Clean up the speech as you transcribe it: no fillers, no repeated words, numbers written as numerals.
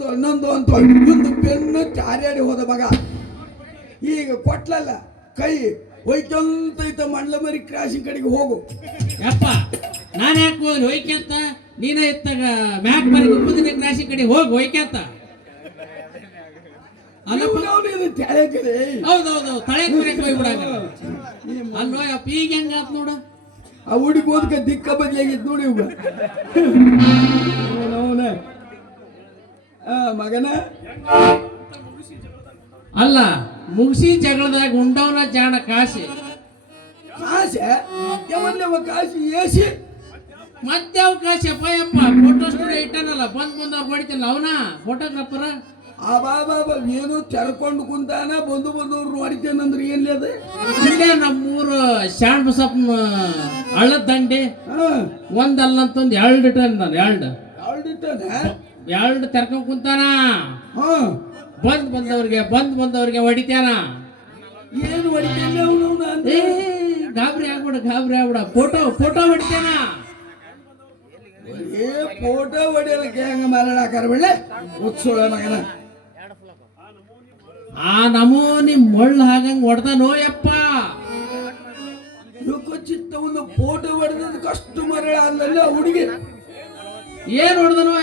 ಹನ್ನೊಂದು ಅಂತ ಒಂದು ಬೆನ್ನು ಚಾರ್ಯಾಡಿ ಹೋದ ಮಗ ಈಗ ಕೊಟ್ಲಲ್ಲ ಕೈ ಒಯ್ಕೊಂತ ಮಂಡ್ಲ ಮರಿ ಕ್ರಾಸಿಂಗ್ ಕಡೆಗೆ ಹೋಗು. ಯಪ್ಪ ನಾನು ಯಾಕೆ ಹೋಗ್ಲಿ ಹೊಯ್ಕೆಂತ ನೀನ ಇತ್ತಾಗ ಮ್ಯಾಕ್ ಮರಿ ಮುಂದಿನ ಕ್ರಾಸಿಂಗ್ ಕಡೆ ಹೋಗಿ ಹೊಯ್ಕೆಂತ. ಹೌದೌದು ತಳೆ ಕುರಿಯಕ್ಕೆ ಹೋಗ್ಬಿಡಾಗ ಅಲ್ಲೋ ಯಪ್ಪ ಈಗ ಹೆಂಗಾತ್ ನೋಡು ಆ ಹುಡುಗಿ ಓದ್ಕ ದಿಕ್ಕ ಬದಲಾಗಿತ್ತು ನೋಡಿ ಇವಾಗ ಅವನ ಮಗನ ಅಲ್ಲ ಮುಗಿಸಿ ಜಗಳದಾಗ ಉಂಡವನ ಜಾಣ ಕಾಸಿ ಕಾಸೆ ಯಾವಲ್ಲವ ಕಾಸಿ ಏಸಿ ಮತ್ತೆ ಅವಕಾಶ ಅಪ್ಪ ಯಪ್ಪ ಫೋಟೋ ಸ್ಟುಡಿಯೋ ಇಟ್ಟಾನಲ್ಲ ಬಂದವ್ರು ಹೊಡಿತಾನಲ್ಲ ಅವನ ಫೋಟೋಗ್ರಾಫರ ಬಾಬಾ ಏನು ತೆರ್ಕೊಂಡು ಕುಂತಾನ ಬಂದವ್ರು ನೋಡಿತೇನಂದ್ರೆ ಏನ್ಲಿ ಅದ ಇಲ್ಲೇ ನಮ್ಮೂರು ಶಾಣ್ ಬಸಪ್ಪನ ಹಳ್ಳದ ದಂಡೆ ಒಂದಲ್ಲಂತಂದು ಎರಡು ಟನ್ ಎರಡು ತೆರ್ಕೊಂಡ್ ಕುಂತಾನ. ಬಂದವ್ರಿಗೆ ಹೊಡಿತಾನ. ಏನು ಹೊಡಿತಾನ ಅವನು? ಗಾಬರಿ ಆಗ್ಬಿಡ ಫೋಟೋ ಹೊಡಿತಾನ. ಫೋಟೋ ಹೊಡಿಯಲಿಕ್ಕೆ ಹೆಂಗ ಮಾರಾಡಾಕಾರ ಒಳ್ಳೆ ಉತ್ಸವ ಮಗನ ಆ ನಮೂನಿ ಮಳ್ಳು ಹಾಗಂಗ್ ಹೊಡ್ದಾನೋ ಯಪ್ಪ. ಚಿತ್ತ ಒಂದು ಫೋಟೋ ಹೊಡೆದ ಕಷ್ಟು ಮರಳ ಅಲ್ಲಲ್ಲ ಹುಡುಗಿ ಏನ್ ಹೊಡ್ದನೋ